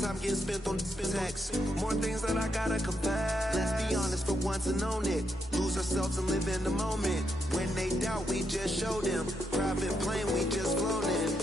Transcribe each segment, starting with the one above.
time getting spent on text. More things that I gotta confess. Let's be honest for once and own it. Lose ourselves and live in the moment. When they doubt, we just show them. Private plane, we just flown in.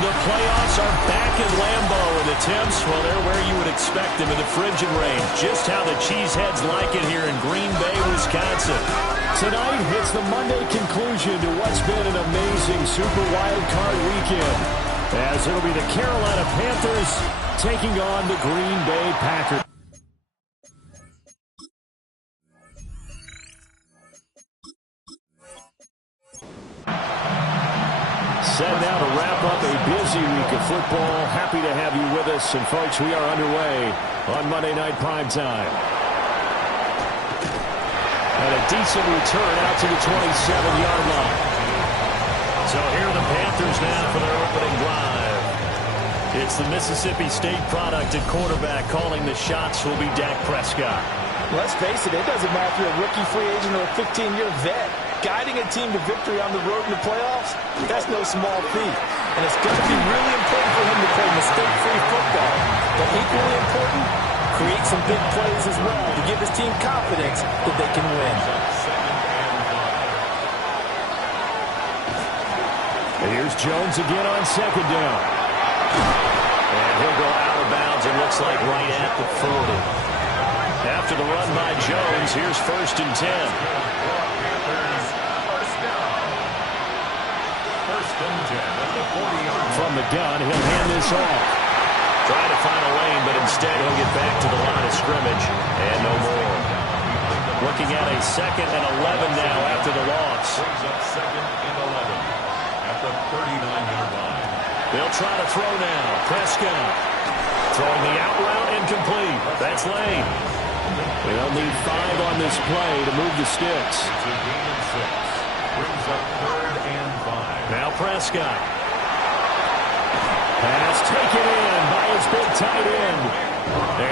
The playoffs are back in Lambeau, and the temps, well, they're where you would expect them in the frigid rain. Just how the Cheeseheads like it here in Green Bay, Wisconsin. Tonight, it's the Monday conclusion to what's been an amazing Super Wildcard weekend, as it'll be the Carolina Panthers taking on the Green Bay Packers. Set now to wrap up a busy week of football. Happy to have you with us. And, folks, we are underway on Monday Night Primetime. And a decent return out to the 27-yard line. So here are the Panthers now for their opening drive. It's the Mississippi State product at quarterback. Calling the shots will be Dak Prescott. Let's face it, it doesn't matter if you're a rookie free agent or a 15-year vet. Guiding a team to victory on the road in the playoffs, that's no small feat. And it's going to be really important for him to play mistake-free football. But equally important, create some big plays as well to give his team confidence that they can win. And here's Jones again on second down. And he'll go out of bounds, it looks like right at the 40. After the run by Jones, here's 1st and 10. From the gun, he'll hand this off. Try to find a lane, but instead he'll get back to the line of scrimmage. And no more. Looking at a 2nd and 11 now after the loss. Brings up 2nd and 11 at the 39-yard line. They'll try to throw now. Prescott throwing the out route incomplete. That's Lane. They'll need 5 on this play to move the sticks. It's a gain of 6. Brings up 3rd and 5. Now Prescott. Pass taken in by his big tight end.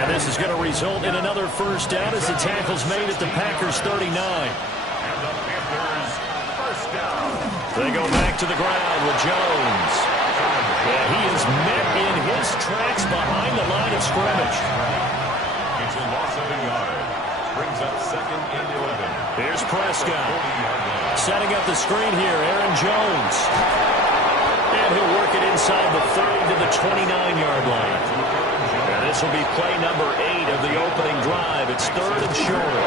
And this is going to result in another first down as the tackle's made at the Packers 39. And the Panthers first down. They go back to the ground with Jones. Yeah, he is met in his tracks behind the line of scrimmage. It's a loss of a yard. Brings up 2nd and 11. Here's Prescott. Setting up the screen here, Aaron Jones. And he'll work it inside the 30 to the 29-yard line. And this will be play number 8 of the opening drive. It's 3rd and short.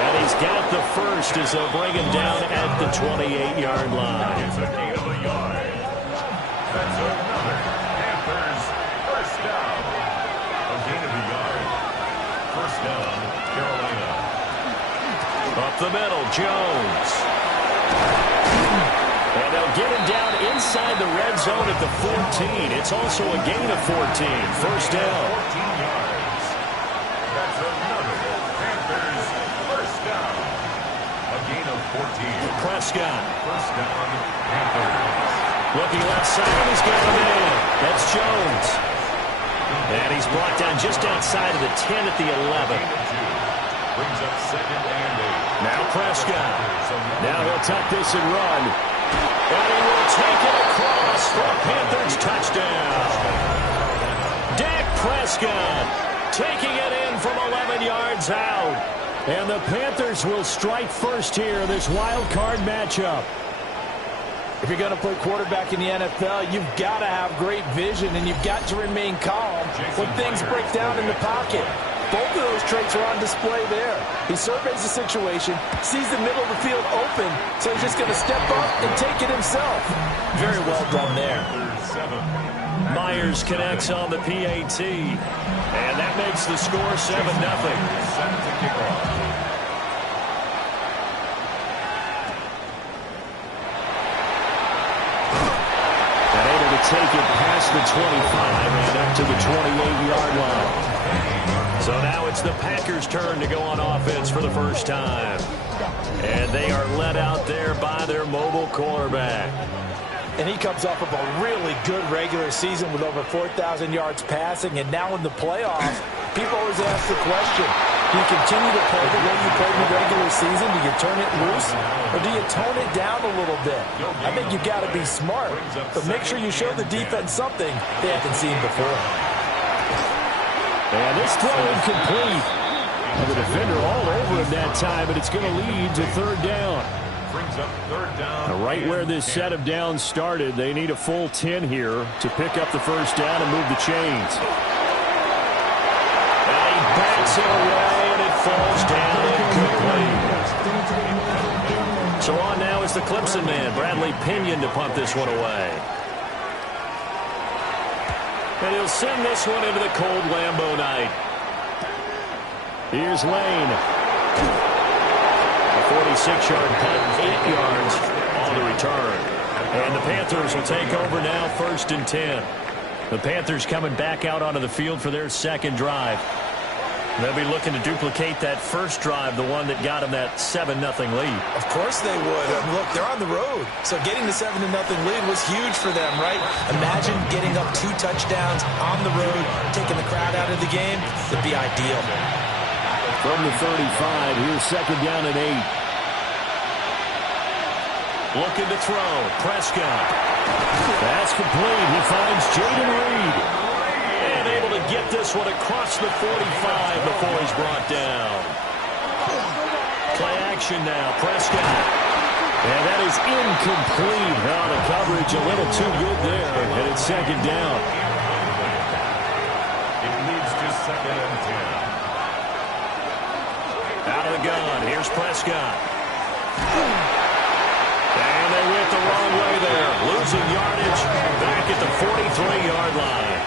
And he's got the first as they'll bring him down at the 28-yard line. It's a gain of a yard. That's another Panthers first down. A gain of a yard. First down, Carolina. Up the middle, Jones. And they'll get him down inside the red zone at the 14. It's also a gain of 14. First down. 14 yards. That's another Panthers first down. A gain of 14. Prescott. First down, Panthers. Looking left side, he's got him in. That's Jones. And he's brought down just outside of the 10 at the 11. Brings up 2nd and 8. Now Prescott. Now he'll tuck this and run. And he will take it across for a Panthers touchdown. Dak Prescott taking it in from 11 yards out. And the Panthers will strike first here in this wild card matchup. If you're going to play quarterback in the NFL, you've got to have great vision, and you've got to remain calm when things break down in the pocket. Both of those traits are on display there. He surveys the situation, sees the middle of the field open, so he's just going to step up and take it himself. Very well done there. Myers connects on the PAT, and that makes the score 7-0. Take it past the 25 and up to the 28-yard line. So now it's the Packers' turn to go on offense for the first time. And they are led out there by their mobile quarterback. And he comes off of a really good regular season with over 4,000 yards passing. And now in the playoffs, people always ask the question, do you continue to play the way you played in the regular season? Do you turn it loose? Or do you tone it down a little bit? I think you've got to be smart. But make sure you show the defense something they haven't seen before. And this throw incomplete. And the defender all over him that time, but it's going to lead to third down. Brings up third down. Right where this set of downs started, they need a full 10 here to pick up the first down and move the chains. And he backs it away, and it falls down incomplete. So on now is the Clemson man, Bradley Pinion, to punt this one away. And he'll send this one into the cold Lambeau night. Here's Lane. A 46-yard punt, 8 yards on the return. And the Panthers will take over now, 1st and 10. The Panthers coming back out onto the field for their second drive. They'll be looking to duplicate that first drive, the one that got them that 7-0 lead. Of course they would. Look, they're on the road. So getting the 7-0 lead was huge for them, right? Imagine getting up 2 touchdowns on the road, taking the crowd out of the game. It'd be ideal. From the 35, here's second down and 8. Looking to throw. Prescott. That's complete. He finds Jaden Reed. And able to get this one across the 45 before he's brought down. Play action now. Prescott. And that is incomplete. Now the coverage a little too good there. And it's second down. It leads to 2nd and 10. Out of the gun. Here's Prescott. And they went the wrong way there. Losing yardage back at the 43-yard line.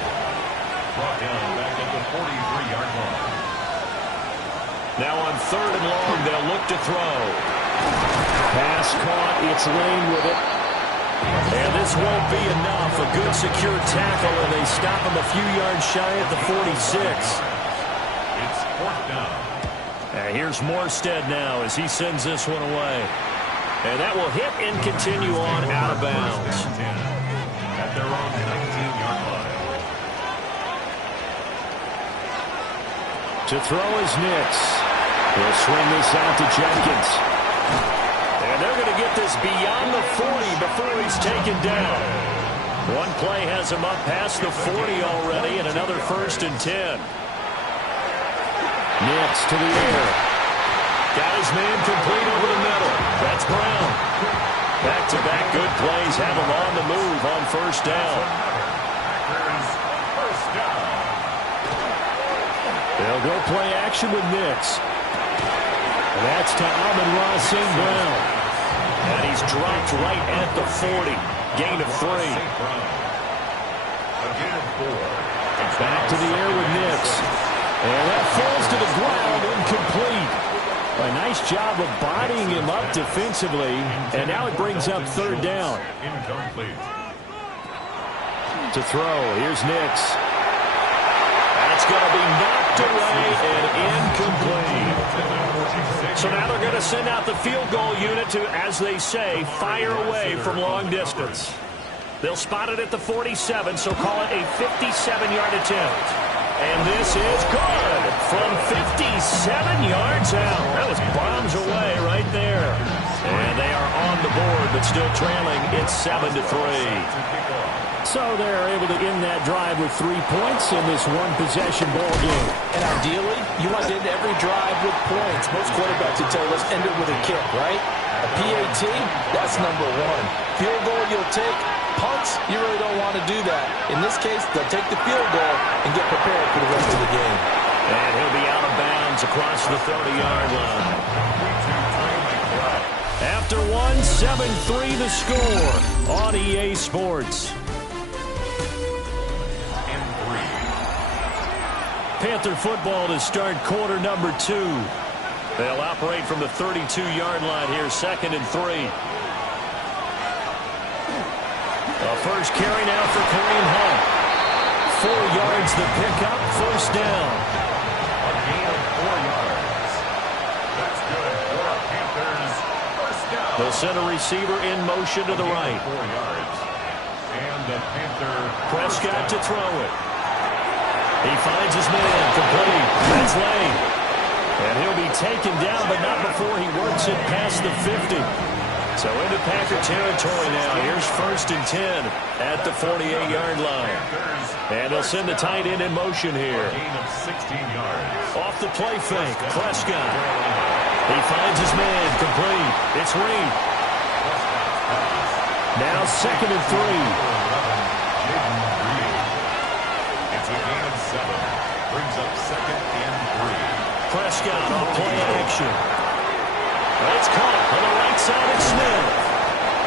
Brought down back at the 43-yard line. Now on 3rd and long, they'll look to throw. Pass caught. It's Lane with it. And this won't be enough. A good secure tackle, and they stop him a few yards shy at the 46. It's 4th down. And here's Morstead now as he sends this one away. And that will hit and continue on out of bounds. At their own 19-yard line. To throw is Nix. He'll swing this out to Jenkins. And they're going to get this beyond the 40 before he's taken down. One play has him up past the 40 already, and another 1st and 10. Nix to the air. Got his man complete over the middle. That's Brown. Back-to-back good plays have him on the move on 1st down. Packers, 1st down. They'll go play action with Nix. And that's to Amon-Ra St. Brown. And he's dropped right at the 40. Gain of 3. A gain of 4. Back to the air with Nix. And that falls to the ground, incomplete. A nice job of bodying him up defensively. And now it brings up 3rd down. Incomplete. To throw, here's Nix. That's going to be knocked away and incomplete. So now they're going to send out the field goal unit to, as they say, fire away from long distance. They'll spot it at the 47, so call it a 57-yard attempt. And this is good from 57 yards out. That was bombs away right there. And they are on the board, but still trailing. It's 7-3. So they're able to end that drive with 3 points in this one-possession ball game. And ideally, you want to end every drive with points. Most quarterbacks would tell us end it with a kick, right? A PAT, that's number 1. Field goal you'll take. Punts, you really don't want to do that. In this case, they'll take the field goal and get prepared for the rest of the game. And he'll be out across the 30-yard line. After one, 7-3 the score on EA Sports. Panther football to start quarter number 2. They'll operate from the 32-yard line here, 2nd and 3. A first carry now for Kareem Hunt. 4 yards the pickup, first down. A gain of 4 yards. That's good for Panthers. First down. They'll send a receiver in motion to the right. 4 yards. And the Panther Prescott to throw it. He finds his man, complete. That's late. And he'll be taken down, but not before he works it past the 50. So into Packer territory now. Here's 1st and 10 at the 48-yard line. And they'll send the tight end in motion here. gain of 16 yards. Off the play fake, Prescott. He finds his man, complete. It's Reed. Now 2nd and 3. It's a gain of 7. Brings up 2nd and 3. Prescott on play action. It's caught on the right side of Smith.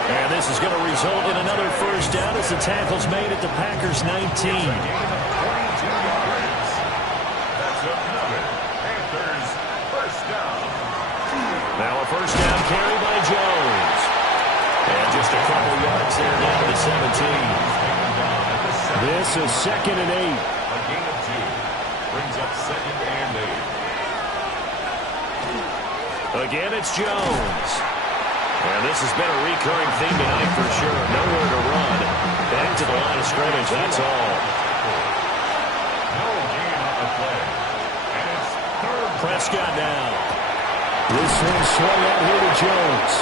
And this is going to result in another first down as the tackle's made at the Packers' 19. Gain of 22 yards. That's another Panthers first down. Now a first down carry by Jones. And just a couple yards there down to the 17. This is 2nd and 8. A gain of 2. Brings up 2nd and 8. Again, it's Jones. And this has been a recurring theme tonight for sure. Nowhere to run. Back to the line of scrimmage, that's all. No gain on the play. And it's 3rd. Prescott now. This one swung out here to Jones.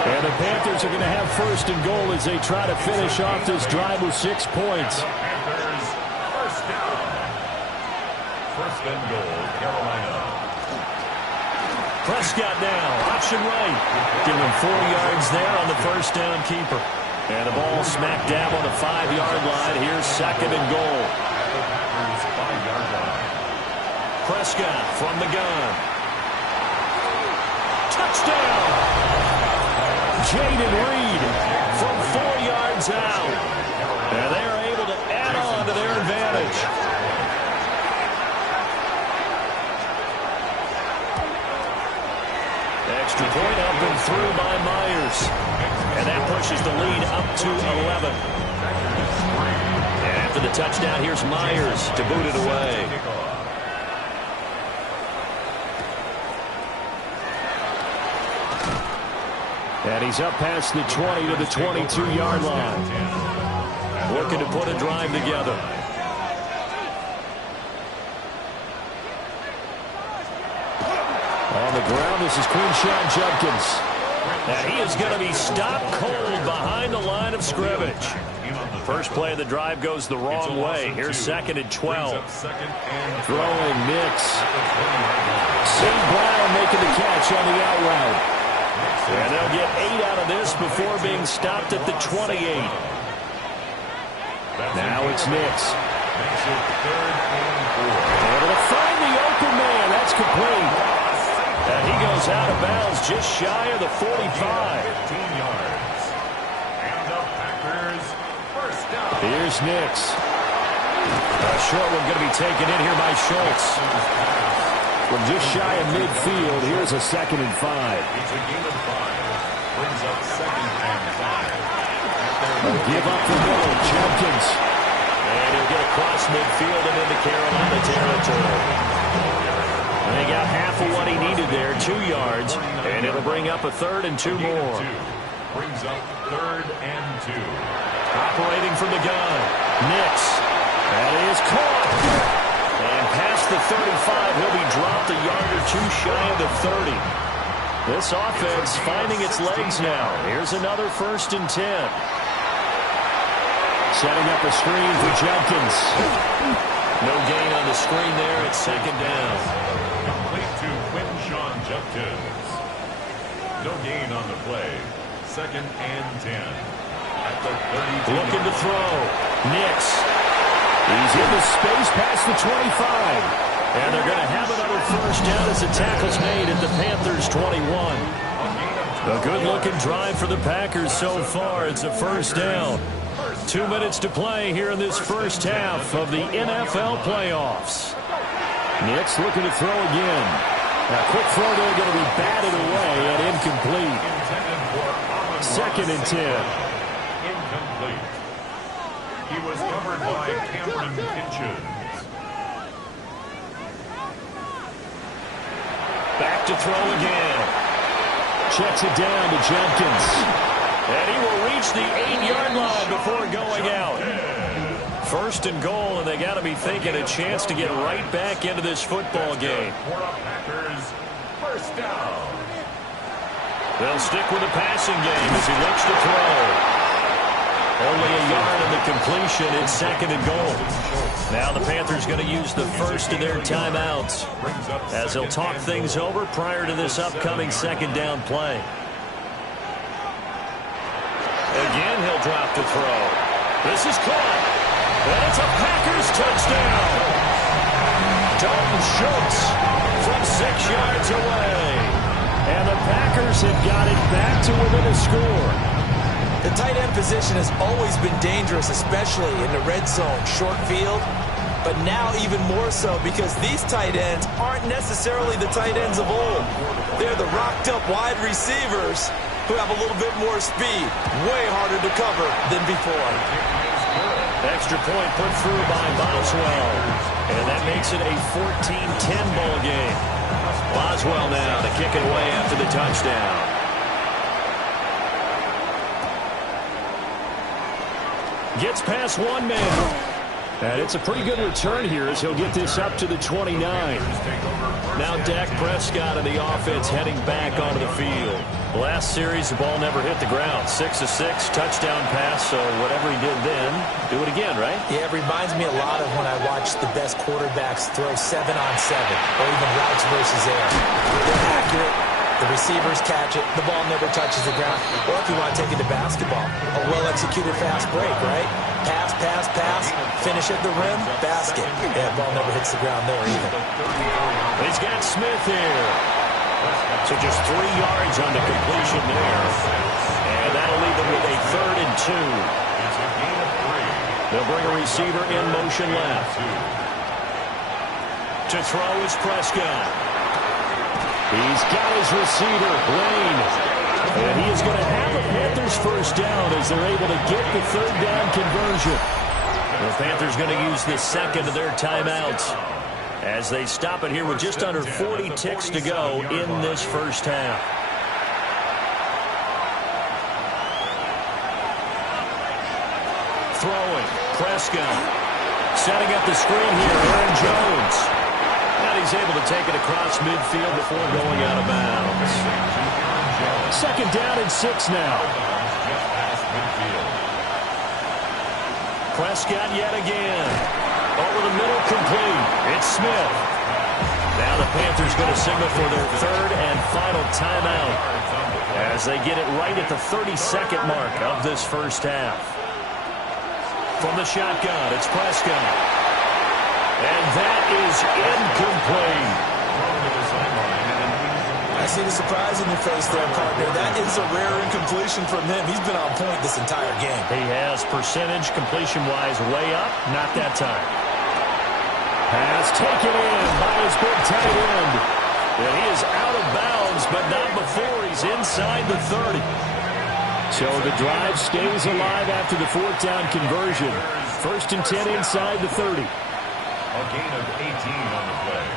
And the Panthers are going to have 1st and goal as they try to finish off this drive with 6 points. Panthers first down. 1st and goal, Carolina. Prescott now, option right. Give him 4 yards there on the first down keeper. And the ball smack dab on the 5-yard line. Here's 2nd and goal. At the Packers' 5-yard line. Prescott from the gun. Touchdown! Jaden Reed from 4 yards out. And they're able to add on to their advantage. Extra point up and through by Myers. And that pushes the lead up to 11. And after the touchdown, here's Myers to boot it away. And he's up past the 20 to the 22-yard line. Looking to put a drive together. On the ground, this is Quinshon Judkins. And he is going to be stopped cold behind the line of scrimmage. First play of the drive goes the wrong way. Here's 2nd and 12. Throwing Nix. St. Brown making the catch on the out route. And they'll get 8 out of this before being stopped at the 28. Now it's Nix. Able to find the open man. That's complete. And he goes out of bounds just shy of the 45. 15 yards. And the Packers first down. Here's Nix. A short one going to be taken in here by Schultz. From just shy of midfield, here's a 2nd and 5. It's a gain of 5. Brings up 2nd and 5. Give up the middle, Judkins. And he'll get across midfield and into Carolina territory. And they got half of what he needed there, 2 yards. And it'll bring up a 3rd and 2 more. Brings up 3rd and 2. Operating from the gun. Nix. That is caught. And past the 35, he'll be dropped a yard or 2 shy of the 30. This offense finding its legs now. Here's another 1st and 10. Setting up a screen for Judkins. No gain on the screen there. It's 2nd down. Complete to Quinshon Judkins. No gain on the play. 2nd and 10. At the 32. Looking to throw. Nix. He's in the space past the 25. And they're going to have another first down as the tackle's made at the Panthers' 21. A good-looking drive for the Packers so far. It's a first down. 2 minutes to play here in this first half of the NFL playoffs. Nix looking to throw again. A quick throw there going to be batted away and incomplete. 2nd and 10. Incomplete. He was covered by Cameron Kitchens. Back to throw again. Checks it down to Jenkins. And he will reach the 8-yard line before going out. 1st and goal, and they got to be thinking a chance to get right back into this football game. Packers, first down. They'll stick with the passing game as he looks to throw. Only a yard in the completion. It's 2nd and goal. Now the Panthers going to use the first of their timeouts as they'll talk things over prior to this upcoming 2nd down play. Again, he'll drop to throw. This is caught. And it's a Packers touchdown. Dalton Schultz from 6 yards away. And the Packers have got it back to within a score. The tight end position has always been dangerous, especially in the red zone, short field. But now even more so because these tight ends aren't necessarily the tight ends of old. They're the rocked-up wide receivers who have a little bit more speed. Way harder to cover than before. Extra point put through by Boswell. And that makes it a 14-10 ball game. Boswell now to kick it away after the touchdown. Gets past one man. And it's a pretty good return here as he'll get this up to the 29. Now Dak Prescott and the offense heading back onto the field. Last series, the ball never hit the ground. 6 of 6, touchdown pass, so whatever he did then, do it again, right? Yeah, it reminds me a lot of when I watch the best quarterbacks throw 7-on-7 or even routes versus air. They're accurate. The receivers catch it. The ball never touches the ground. Or if you want to take it to basketball, a well-executed fast break, right? Pass, pass, pass. Finish at the rim, basket. Yeah, the ball never hits the ground there either. He's got Smith here. So just 3 yards on the completion there. And that'll leave them with a 3rd and 2. They'll bring a receiver in motion left. To throw is Prescott. He's got his receiver, Lane. And he is going to have a Panthers first down as they're able to get the 3rd down conversion. The Panthers going to use the 2nd of their timeouts as they stop it here with just under 40 ticks to go in this first half. Throwing, Prescott. Setting up the screen here, Aaron Jones. And he's able to take it across midfield before going out of bounds. 2nd down and 6 now. Prescott yet again. Over the middle, complete. It's Smith. Now the Panthers going to signal for their 3rd and final timeout as they get it right at the 32nd mark of this first half. From the shotgun, it's Prescott. And that is incomplete. I see the surprise in your face there, partner. That is a rare incompletion from him. He's been on point this entire game. He has percentage completion-wise way up. Not that time. Pass taken in by his big tight end. And he is out of bounds, but not before he's inside the 30. So the drive stays alive after the 4th down conversion. 1st and 10 inside the 30. A gain of 18 on the play.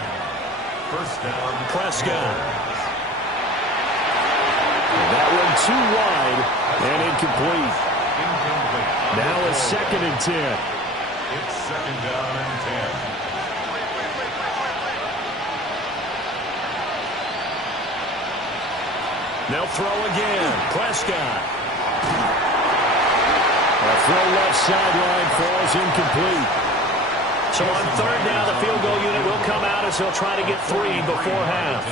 First down, Prescott. That one too wide and incomplete. Now a 2nd and 10. It's 2nd down and 10. They'll throw again. Prescott. A throw left sideline falls incomplete. So on 3rd down, the field goal unit will come out as they'll try to get 3 before half.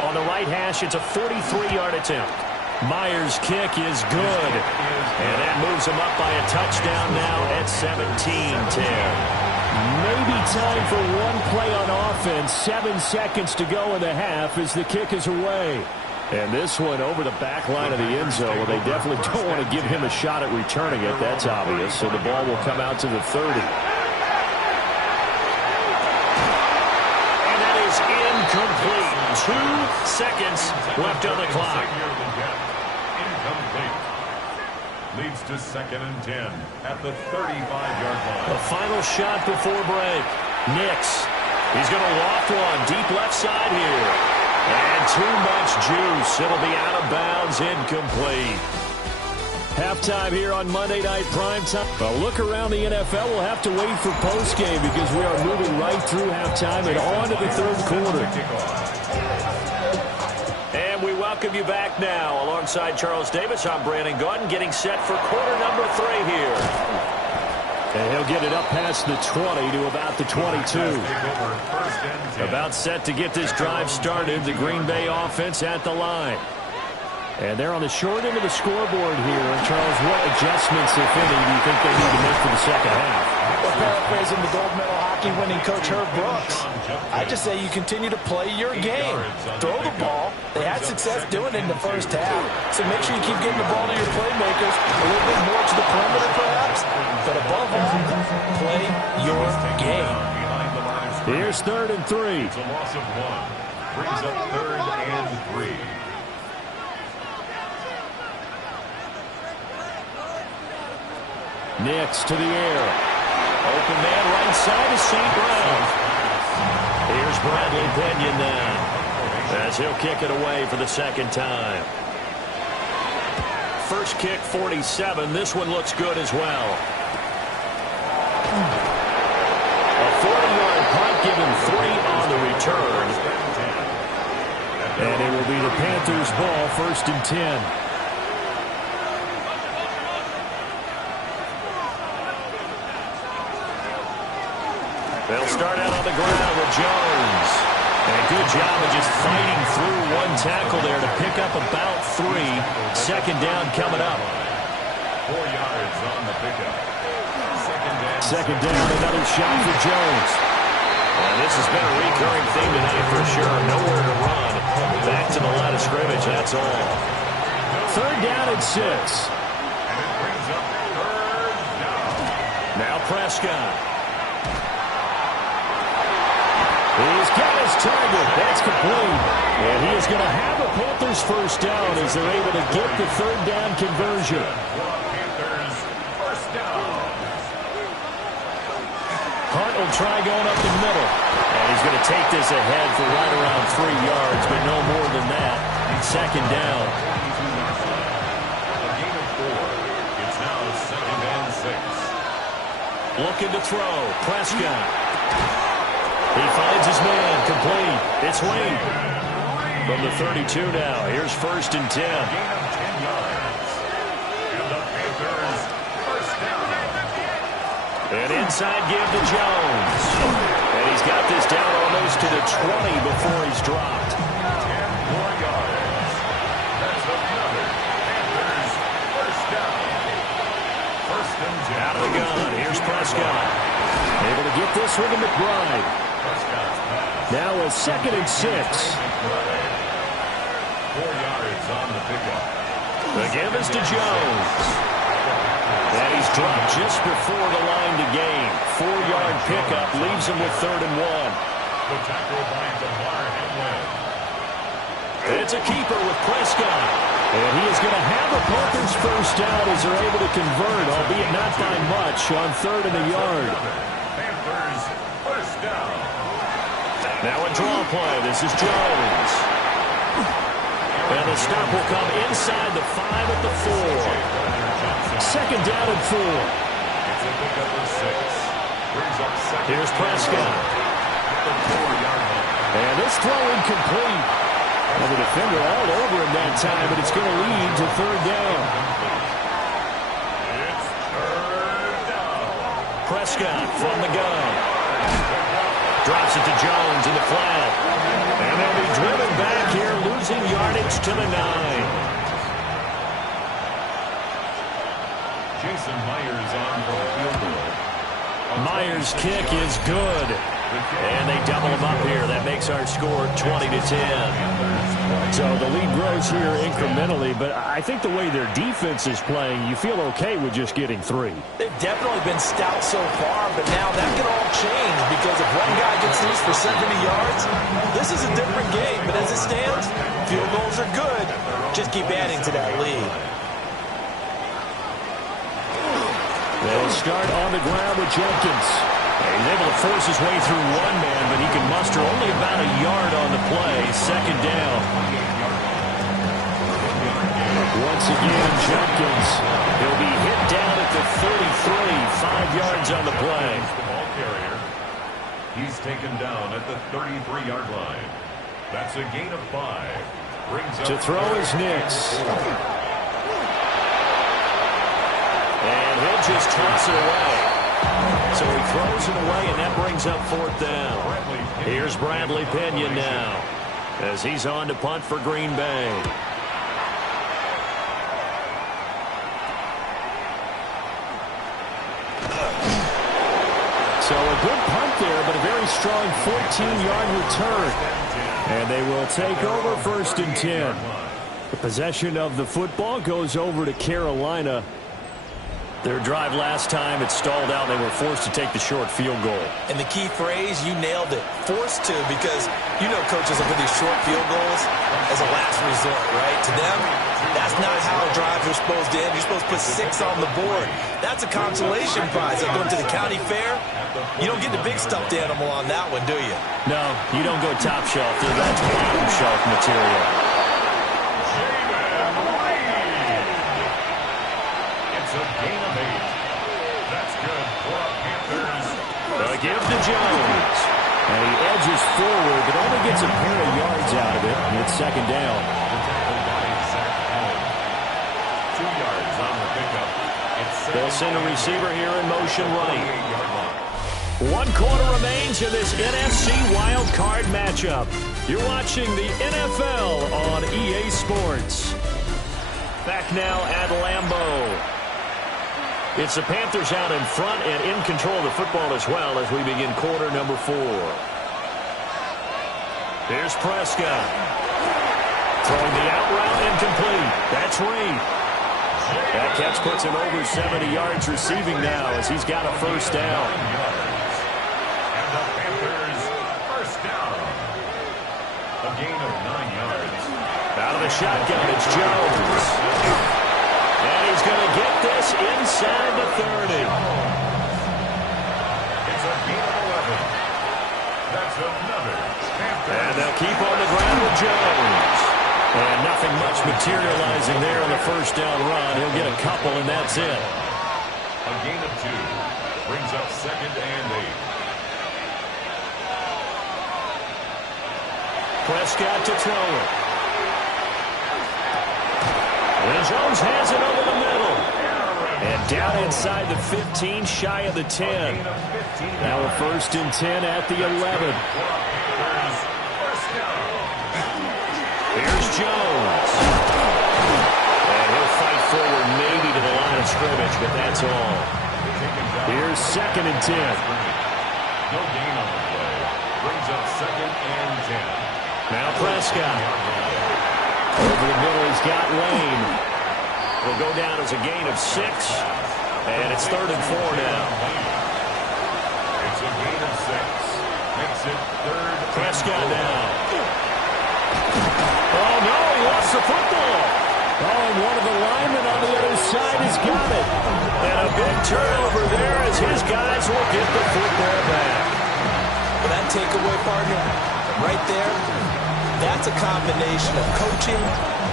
On the right hash, it's a 43-yard attempt. Myers' kick is good. And that moves them up by a touchdown now at 17-10. Maybe time for one play on offense. 7 seconds to go in the half as the kick is away. And this one over the back line of the end zone. Well, they definitely don't want to give him a shot at returning it. That's obvious. So the ball will come out to the 30. And that is incomplete. 2 seconds left on the clock. Incomplete. Leads to 2nd and 10 at the 35-yard line. The final shot before break. Nix. He's going to loft one deep left side here. And too much juice. It'll be out of bounds, incomplete. Halftime here on Monday Night Primetime. A look around the NFL. We'll have to wait for postgame because we are moving right through halftime and on to the third quarter. And we welcome you back now. Alongside Charles Davis, I'm Brandon Gaudin, getting set for quarter number 3 here. And he'll get it up past the 20 to about the 22. About set to get this drive started. The Green Bay offense at the line. And they're on the short end of the scoreboard here. Charles, what adjustments, if any, do you think they need to make for the second half? Well, paraphrasing the gold medal hockey winning coach Herb Brooks, I just say you continue to play your game. Throw the ball. They had success doing it in the first half. So make sure you keep getting the ball to your playmakers a little bit more to the perimeter perhaps. But above all, play your game. Here's 3rd and 3. It's a loss of 1. Brings up 3rd and 3. Nix to the air. Open man right side to St. Brown. Here's Bradley Pinion now, as he'll kick it away for the second time. First kick, 47. This one looks good as well. A 40-yard punt, given 3 on the return. And it will be the Panthers' ball, 1st and 10. They'll start out on the ground with Jones. And a good job of just fighting through one tackle there to pick up about 3. Second down coming up. 4 yards on the pickup. Second down, another shot for Jones. And this has been a recurring theme tonight for sure. Nowhere to run. Back to the line of scrimmage, that's all. 3rd down and 6. And it brings up 3rd down. Now Prescott. He's got his target. That's complete. And he is going to have a Panthers first down as they're able to get the 3rd down conversion. Panthers first down. Hunt will try going up the middle. And he's going to take this ahead for right around 3 yards, but no more than that. Second down. A gain of 4. It's now 2nd and 6. Looking to throw. Prescott. He finds his man, complete. It's Wayne. From the 32 now, here's 1st and 10. Gain of 10 yards. And the Panthers first down. An inside give to Jones. And he's got this down almost to the 20 before he's dropped. 10 more yards. That's another Panthers first down. 1st and 10. Out of the gun, here's Prescott. Able to get this one to McBride. Now a 2nd and 6. 4 yards on the pickup. The give is to Jones. And he's dropped just before the line to gain. 4-yard pickup leaves him with 3rd and 1. The tackle by DeMar Hamlin. It's a keeper with Prescott. And he is going to have a Panthers first down as they're able to convert, albeit not by much, on 3rd and a yard. Panthers first down. Now a draw play. This is Jones. And the stop will come inside the 5 at the 4. 2nd down and 4. It's a pickup of 6. Brings up 2nd. Here's Prescott. At the 4-yard line. And this throw incomplete. And the defender all over him that time, but it's going to lead to 3rd down. It's 3rd down. Prescott from the gun. Drops it to Jones in the flat. And they'll be driven back here, losing yardage to the 9. Jason Myers on for the field goal. Myers' kick is good. And they double him up here. That makes our score 20-10. So the lead grows here incrementally, but I think the way their defense is playing, you feel okay with just getting 3. They've definitely been stout so far, but now that can all change because if one guy gets loose for 70 yards, this is a different game. But as it stands, field goals are good. Just keep adding to that lead. They'll start on the ground with Jenkins. He's able to force his way through one man, but he can muster only about a yard on the play. Second down. Once again, Jenkins. He'll be hit down at the 33, 5 yards on the play. The ball carrier. He's taken down at the 33-yard line. That's a gain of 5. Brings up to throw is Nix. And he'll just toss it away. So he throws it away, and that brings up 4th down. Here's Bradley Pena now as he's on to punt for Green Bay. So a good punt there, but a very strong 14-yard return. And they will take over 1st and 10. The possession of the football goes over to Carolina. Their drive last time, it stalled out. They were forced to take the short field goal. And the key phrase, you nailed it. Forced to, because you know coaches will put these short field goals as a last resort, right? To them, that's not how drives are supposed to end. You're supposed to put 6 on the board. That's a consolation prize. Like going to the county fair, you don't get the big stuffed animal on that one, do you? No, you don't go top shelf. That's bottom shelf material. Give to Jones. And he edges forward, but only gets a pair of yards out of it. And it's 2nd down. 2 yards on the pickup. They'll send a receiver here in motion right. 1 quarter remains in this NFC Wildcard matchup. You're watching the NFL on EA Sports. Back now at Lambeau. It's the Panthers out in front and in control of the football as well as we begin quarter number 4. Here's Prescott. Throwing the out route incomplete. That's Reed. That catch puts him over 70 yards receiving now as he's got a 1st down. And the Panthers, 1st down. A gain of 9 yards. Out of the shotgun, it's Jones. And he's going to get this inside the 30. It's a gain of 11. That's another Panthers. And they'll keep on the ground with Jones. And nothing much materializing there on the 1st down run. He'll get a couple, and that's it. A gain of 2. Brings up 2nd and 8. Prescott to throw it. And Jones has it over the middle. And down inside the 15, shy of the 10. Now a 1st and 10 at the 11. Here's Jones. And he'll fight forward maybe to the line of scrimmage, but that's all. Here's 2nd and 10. No gain on the play. Brings up 2nd and 10. Now Prescott. Over the middle, he's got Lane. Will go down as a gain of 6. And it's 3rd and 4 now. It's a gain of 6. Makes it 3rd. Prescott now. Oh, no, he lost the football. Oh, and one of the linemen on the other side has got it. And a big turnover there as his guys will get the football back. Well, that takeaway, partner, right there, that's a combination of coaching,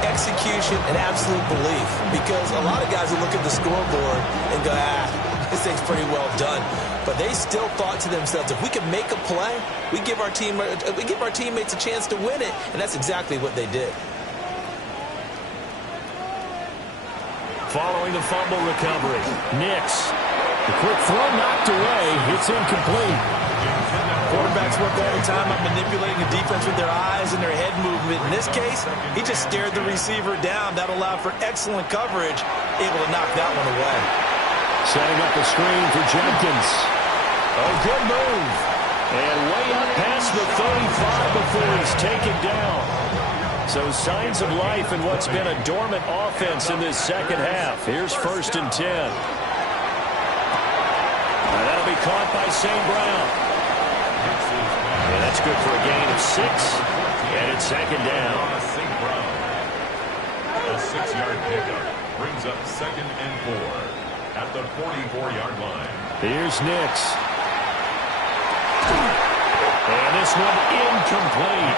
execution, and absolute belief. Because a lot of guys will look at the scoreboard and go, this thing's pretty well done. But they still thought to themselves, if we can make a play, we give our teammates a chance to win it. And that's exactly what they did. Following the fumble recovery, Nix. The quick throw knocked away. It's incomplete. Quarterbacks work all the time on manipulating the defense with their eyes and their head movement. In this case, he just stared the receiver down. That allowed for excellent coverage, able to knock that one away. Setting up the screen for Jenkins. Oh, good move. And way up past the 35 before he's taken down. So signs of life in what's been a dormant offense in this second half. Here's 1st and 10. And that'll be caught by St. Brown. And that's good for a gain of 6. And it's 2nd down. St. Brown. A 6-yard pickup brings up 2nd and 4 at the 44-yard line. Here's Nix. And this one incomplete.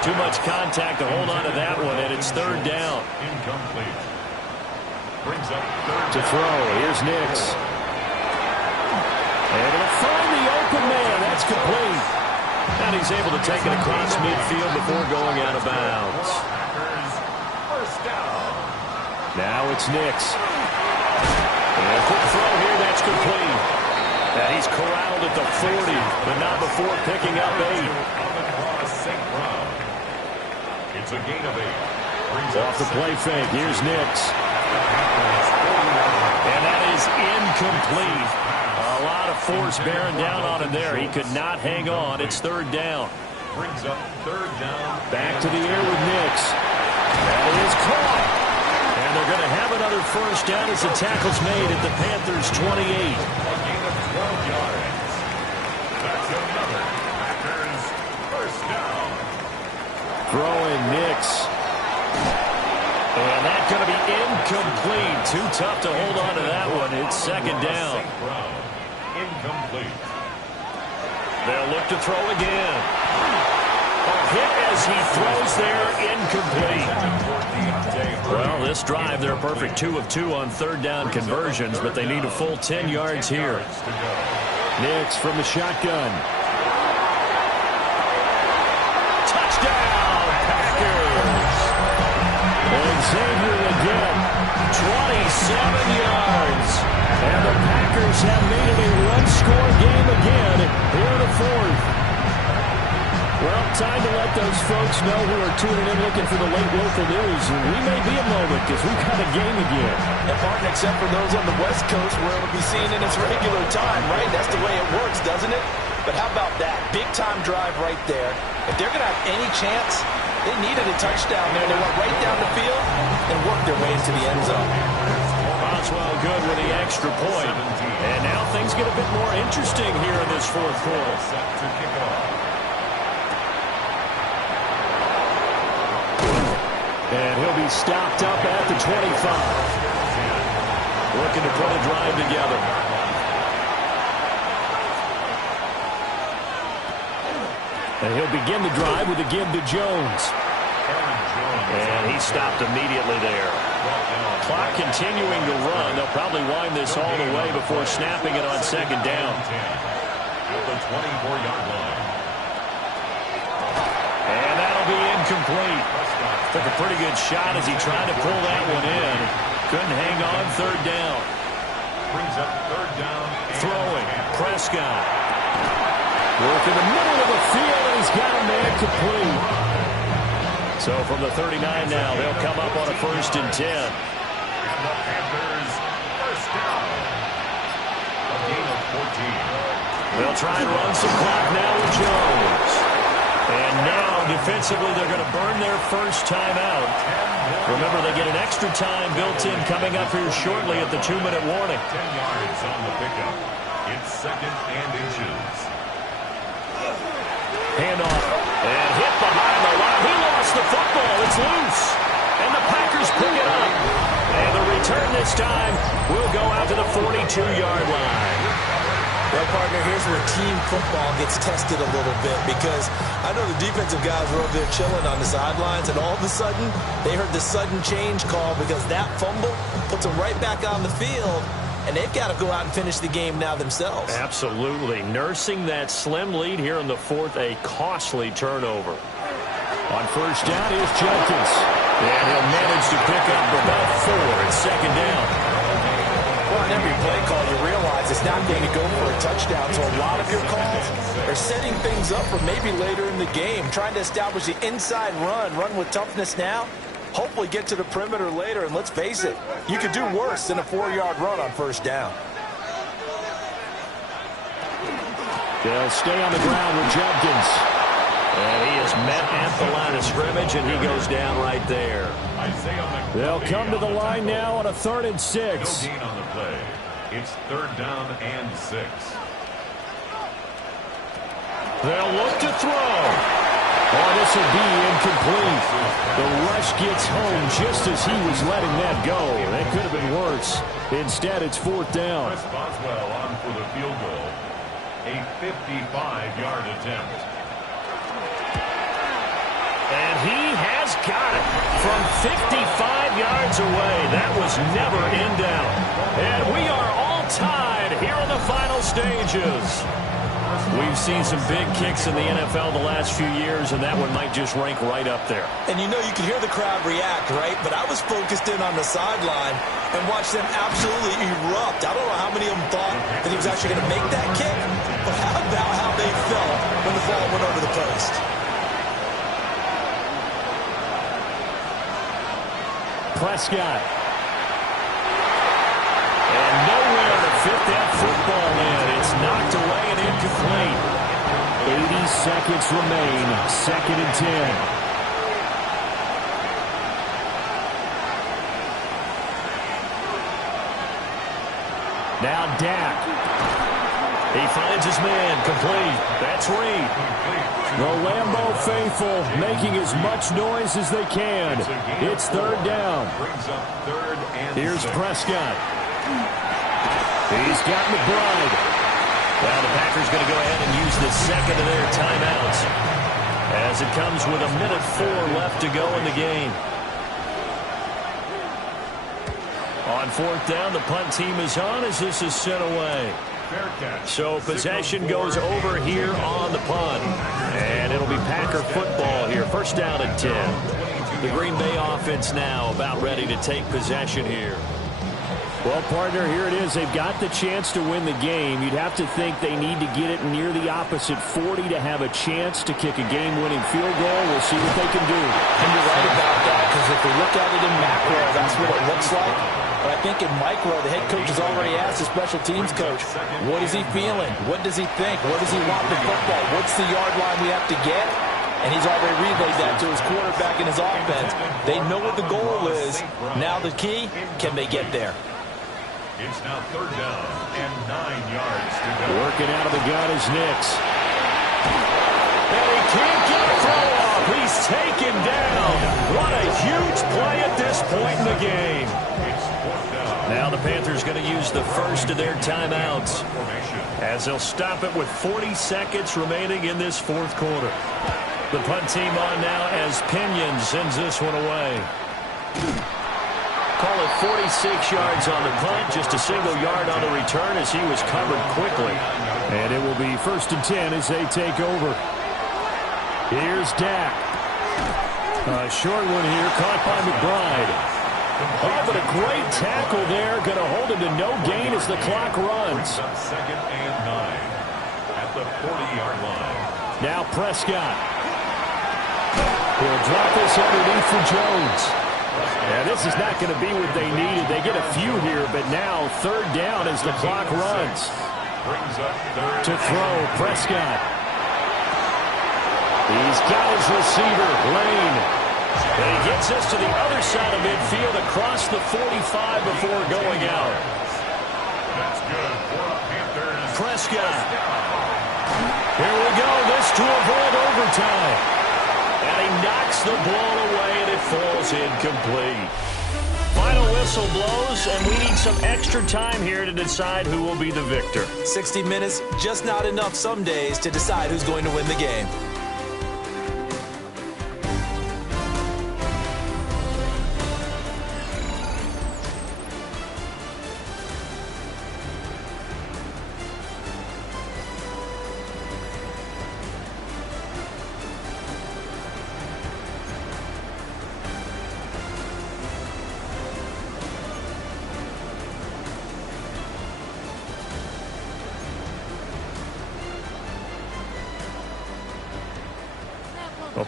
Too much contact to hold on to that one, and it's 3rd down. Incomplete. Brings up 3rd to throw. Here's Nix. And he'll find the open man. That's complete. And he's able to take it across midfield before going out of bounds. First down. Now it's Nix. And a quick throw here. That's complete. And he's corralled at the 40, but not before picking up 8. St. Brown. It's a gain of 8. Brings off the play fake. Here's Nix. And that is incomplete. A lot of force bearing down on him there. He could not hang on. It's 3rd down. Brings up 3rd down. Back to the air with Nix. That is caught. And they're going to have another 1st down as the tackle's made at the Panthers' 28. A gain of 12 yards. That's another Packers 1st down. Throwing Nix. And that's going to be incomplete. Too tough to hold on to that one. It's 2nd down. Incomplete. They'll look to throw again. A hit as he throws there, incomplete. Well, this drive, they're a perfect 2 of 2 on 3rd down conversions, but they need a full 10 yards here. Nix from the shotgun. Touchdown, Packers! And Xavier again, 27 yards. And the Packers have made it a one-score game again here in the 4th. Well, time to let those folks know who are tuning in looking for the late local news. We may be a moment because we've got a game again. And Martin, except for those on the West Coast where it'll be seen in its regular time, right? That's the way it works, doesn't it? But how about that? Big-time drive right there. If they're going to have any chance, they needed a touchdown there. They went right down the field and worked their way into the end zone. Boswell good with the extra point. And now things get a bit more interesting here in this 4th quarter. Set to kick off. And he'll be stopped up at the 25. Looking to put a drive together. And he'll begin the drive with a give to Jones. And he stopped immediately there. Clock continuing to run. They'll probably wind this all the way before snapping it on 2nd down. At the 24-yard line. And that'll be incomplete. Took a pretty good shot as he tried to pull that one in. Couldn't hang on 3rd down. Brings up 3rd down. Throwing. Prescott. Work in the middle of the field, and he's got a man complete. So from the 39 now, they'll come up on a 1st and 10. And the Panthers 1st down. A gain of 14. They'll try and run some clock now with Jones. And now, defensively, they're going to burn their 1st time out. Remember, they get an extra time built in coming up here shortly at the 2-minute warning. 10 yards on the pickup. It's 2nd and inches. Handoff. And hit behind the line. He lost the football. It's loose. And the Packers pick it up. And the return this time will go out to the 42-yard line. Well, partner, here's where team football gets tested a little bit because I know the defensive guys were over there chilling on the sidelines, and all of a sudden, they heard the sudden change call because that fumble puts them right back on the field, and they've got to go out and finish the game now themselves. Absolutely. Nursing that slim lead here in the 4th, a costly turnover. On 1st down is Jenkins. And he'll manage to pick up about 4 at 2nd down. Well, on every play call, you realize it's not going to go for a touchdown. So a lot of your calls are setting things up for maybe later in the game, trying to establish the inside run with toughness now, hopefully get to the perimeter later. And let's face it, you could do worse than a 4-yard run on 1st down. They'll stay on the ground with Judkins. And he is met at the line of scrimmage, and he goes down right there. They'll come to the line now on a 3rd and 6. No gain on the play. It's 3rd down and 6. They'll look to throw. Oh, this will be incomplete. The rush gets home just as he was letting that go. That could have been worse. Instead, it's 4th down. Chris Boswell on for the field goal. A 55-yard attempt. And he has got it from 55 yards away. That was never in doubt. And we are all tied here in the final stages. We've seen some big kicks in the NFL the last few years, and that one might just rank right up there. And you know, you can hear the crowd react, right? But I was focused in on the sideline and watched them absolutely erupt. I don't know how many of them thought that he was actually going to make that kick, but how about how they felt when the ball went over the post? Prescott. And nowhere to fit that football in. It's knocked away and incomplete. 80 seconds remain. 2nd and 10. Now Dak. He finds his man. Complete. That's Reed. The Lambeau faithful making as much noise as they can. It's 3rd down. Here's Prescott. He's got McBride. Well, the Packers going to go ahead and use the second of their timeouts as it comes with 1:04 left to go in the game. On 4th down, the punt team is on as this is sent away. So possession goes over here on the punt. And it'll be Packer football here. 1st down and 10. The Green Bay offense now about ready to take possession here. Well, partner, here it is. They've got the chance to win the game. You'd have to think they need to get it near the opposite 40 to have a chance to kick a game-winning field goal. We'll see what they can do. And you're right about that, because if we look at it in macro, that's what it looks like. But I think in micro, the head coach has already asked the special teams coach, what is he feeling? What does he think? What does he want for football? What's the yard line we have to get? And he's already relayed that to his quarterback and his offense. They know what the goal is. Now the key, can they get there? It's now 3rd down and 9 yards to go. Working out of the gun is Nix. And he can't get a throw off. He's taken down. What a huge play at this point in the game. Now the Panthers going to use the first of their timeouts as they'll stop it with 40 seconds remaining in this 4th quarter. The punt team on now as Pinion sends this one away. Call it 46 yards on the punt, just a single yard on the return as he was covered quickly. And it will be 1st and 10 as they take over. Here's Dak. A short one here, caught by McBride. Oh, but a great tackle there. Going to hold him to no gain as the clock runs. 2nd and 9 at the 40-yard line. Now Prescott. He'll drop this underneath for Jones. Now, this is not going to be what they needed. They get a few here, but now 3rd down as the clock runs. To throw, Prescott. He's got his receiver, Lane. And he gets us to the other side of midfield across the 45 before going out. That's good for Panthers. Prescott. Here we go. This to avoid overtime. And he knocks the ball away, and it falls incomplete. Final whistle blows, and we need some extra time here to decide who will be the victor. 60 minutes, just not enough some days to decide who's going to win the game.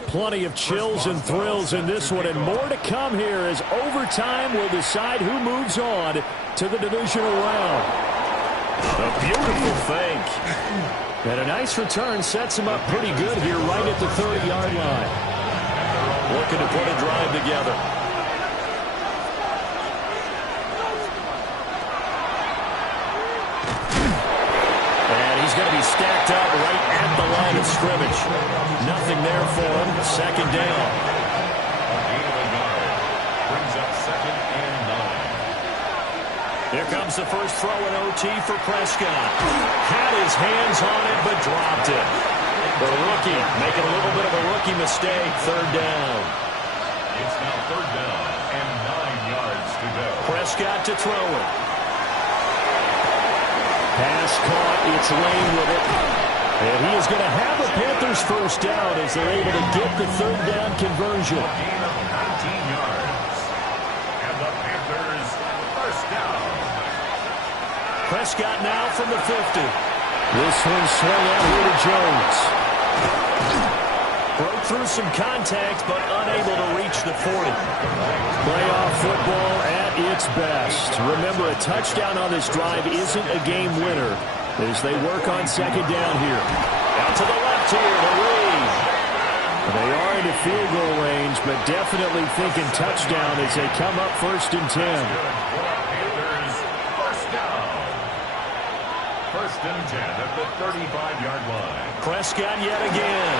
Plenty of chills and thrills in this one, and more to come here as overtime will decide who moves on to the divisional round. A beautiful fake. And a nice return sets him up pretty good here right at the 30-yard line. Looking to put a drive together. And he's going to be stacked up right at the line of scrimmage. Nothing there for him. Second down. Brings up 2nd and 9. Here comes the first throw in OT for Prescott. Had his hands on it, but dropped it. The rookie making a little bit of a rookie mistake. Third down. It's now 3rd down and 9 yards to go. Prescott to throw it. Pass caught. It's Lane with it. And he is going to have a Panthers first down as they're able to get the 3rd down conversion. A gain of 19 yards. And the Panthers first down. Prescott now from the 50. This one swung out here to Jones. Broke through some contact, but unable to reach the 40. Playoff football at its best. Remember, a touchdown on this drive isn't a game winner as they work on second down here. Out to the left here to Reed. They are into field goal range, but definitely thinking touchdown as they come up 1st and 10. Panthers first down. 1st and 10 at the 35-yard line. Prescott yet again.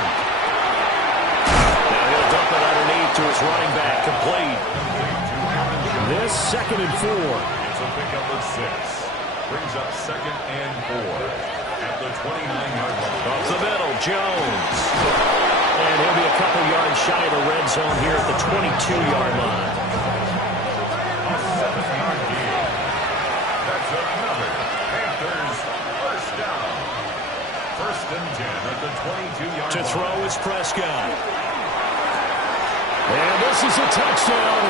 Now he'll dump it underneath to his running back. Complete. This 2nd and 4. It's a pickup of 6. Brings up 2nd and 4 at the 29-yard line. Up the middle, Jones. And he'll be a couple yards shy of the red zone here at the 22-yard line. A 7-yard gain. That's another Panthers first down. 1st and 10 at the 22-yard line. To throw is Prescott. And this is a touchdown.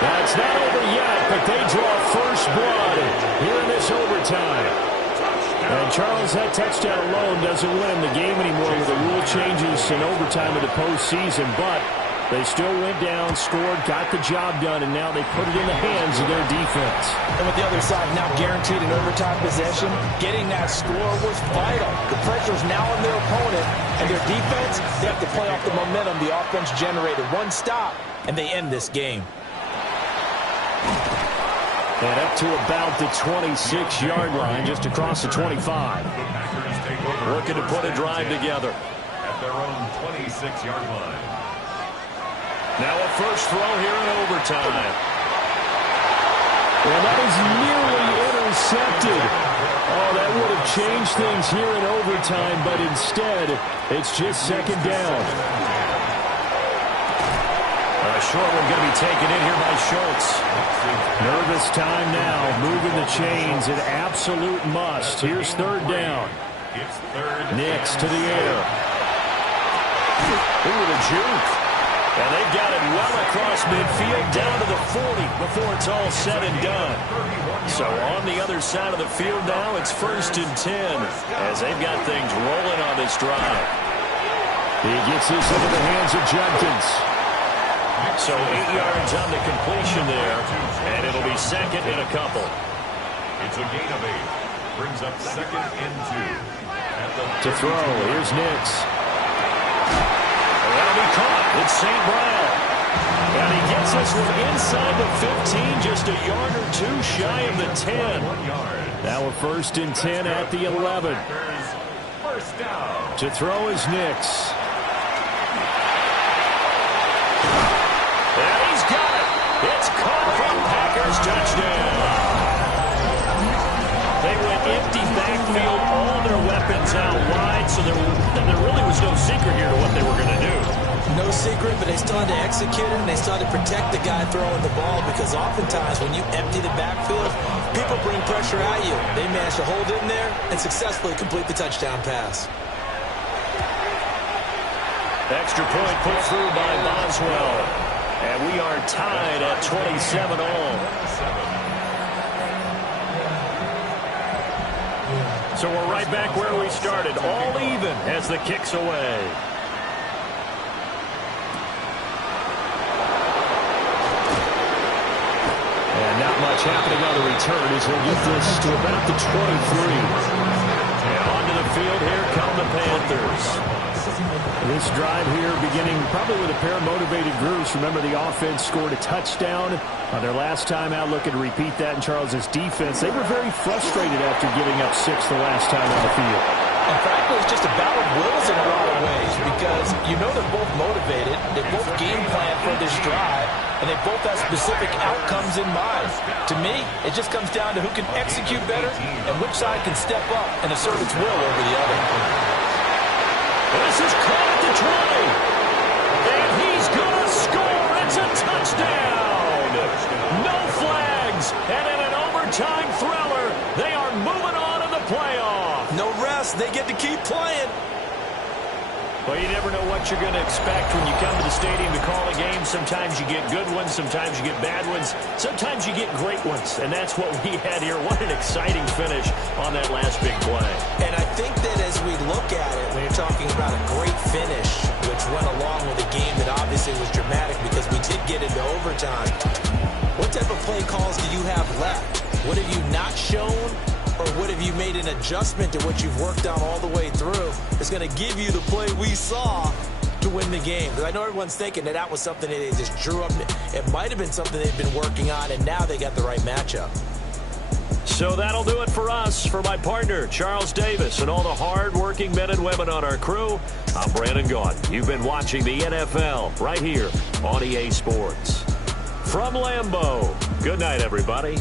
That's not over yet, but they draw first blood here in this overtime. And Charles, that touchdown alone doesn't win the game anymore with the rule changes and overtime of the postseason, but they still went down, scored, got the job done, and now they put it in the hands of their defense. And with the other side now guaranteed an overtime possession, getting that score was vital. The pressure's now on their opponent, and their defense, they have to play off the momentum the offense generated. One stop, and they end this game. And up to about the 26-yard line, just across the 25. The Packers take over. Looking to put a drive together. At their own 26-yard line. Now a first throw here in overtime. Well, that is nearly intercepted. Oh, that would have changed things here in overtime, but instead, it's just 2nd down. A short one going to be taken in here by Schultz. Nervous time now, moving the chains, an absolute must. Here's 3rd down. It's 3rd. Nix to the air. Ooh, the juke. And they've got it well across midfield, down to the 40 before it's all said and done. So on the other side of the field now, it's 1st and 10 as they've got things rolling on this drive. He gets this into the hands of Jenkins. So 8 yards on the completion there, and it'll be 2nd and a couple. It's a gain of 8. Brings up 2nd and 2. To throw, here's Nix. That'll be caught. It's St. Brown. And he gets this one inside the 15, just a yard or two shy of the 10. 1 yard. Now a 1st and 10 at the 11. First down. To throw is Nix. And he's got it. It's caught from Packers touchdown. They went empty backfield, all their weapons out wide, so there really was no secret here to what they were going to do. No secret, but they still had to execute it, and they still had to protect the guy throwing the ball, because oftentimes when you empty the backfield, people bring pressure at you. They managed to hold in there and successfully complete the touchdown pass. Extra point put through by Boswell. And we are tied at 27 all. So we're right back where we started, all even as the kick's away. And not much happening on the return as he'll get this to about the 23. And onto the field here come the Panthers. This drive here beginning probably with a pair of motivated grooves. Remember, the offense scored a touchdown on their last time out. Looking to repeat that in Charles' defense. They were very frustrated after giving up 6 the last time on the field. And frankly, it's just a battle of wills in a lot of ways because you know they're both motivated. They both game plan for this drive, and they both have specific outcomes in mind. To me, it just comes down to who can execute better and which side can step up and assert its will over the other. This is caught at the 20. And he's going to score. It's a touchdown. No flags. And in an overtime thriller, they are moving on in the playoff. No rest. They get to keep playing. Well, you never know what you're going to expect when you come to the stadium to call a game. Sometimes you get good ones. Sometimes you get bad ones. Sometimes you get great ones. And that's what we had here. What an exciting finish on that last big play. And I think that as we look at it, when you're talking about a great finish, which went along with a game that obviously was dramatic because we did get into overtime, what type of play calls do you have left? What have you not shown? Or what have you made an adjustment to what you've worked on all the way through is going to give you the play we saw to win the game? Because I know everyone's thinking that was something that they just drew up. It might have been something they've been working on, and now they got the right matchup. So that'll do it for us. For my partner, Charles Davis, and all the hard-working men and women on our crew, I'm Brandon Gaudin. You've been watching the NFL right here on EA Sports. From Lambeau, good night, everybody.